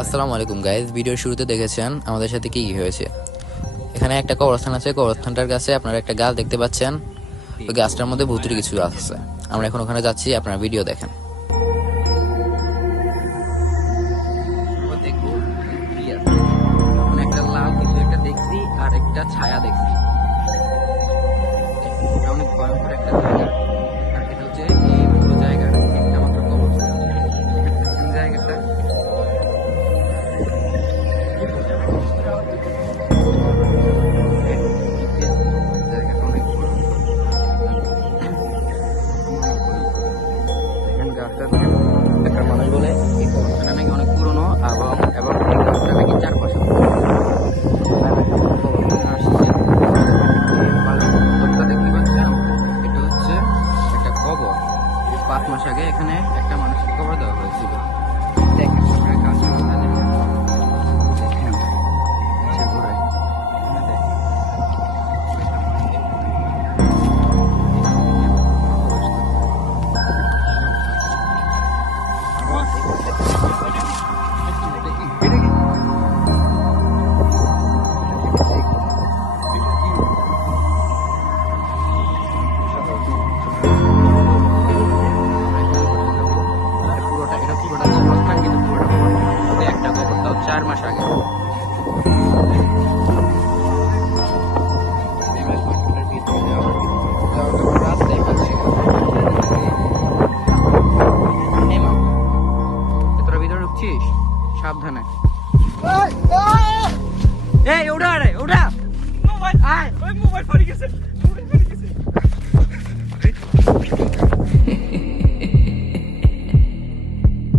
আসসালামু আলাইকুম গাইজ, ভিডিওর শুরুতে দেখেছেন আমাদের সাথে কি হয়েছে। এখানে একটা কবরস্থান আছে, কবরস্থানটার কাছে আপনারা একটা গাছ দেখতে পাচ্ছেন। ওই গাছটার মধ্যে ভুতুড়ে কিছু আছে। আমরা এখন ওখানে যাচ্ছি, আপনারা ভিডিও দেখেন। একটা লাল কিছু একটা দেখছি আর একটা ছায়া দেখছি। অনেক ভয়ঙ্কর একটা জায়গা। আর এটা হচ্ছে এই পুরো জায়গাটা একটা মাত্র কবরস্থান। জায়গাটা একটা মানুষ বলে এই কবরস্থানটা নাকি অনেক পুরনো এবং এই গাছটা নাকি চারপাশে দেখতে পাচ্ছেন। এটা হচ্ছে একটা কবর। 5 মাস আগে এখানে একটা মানুষকে কবর দেওয়া হয়েছিল। দেখেন আপনারা গাছের মধ্যে দেখেন, গাছের গোড়ায় এখানে দেখেন। পুরোটা কবরস্থান, কিন্তু পুরোটা একটা কবর, তাও 4 মাস আগে।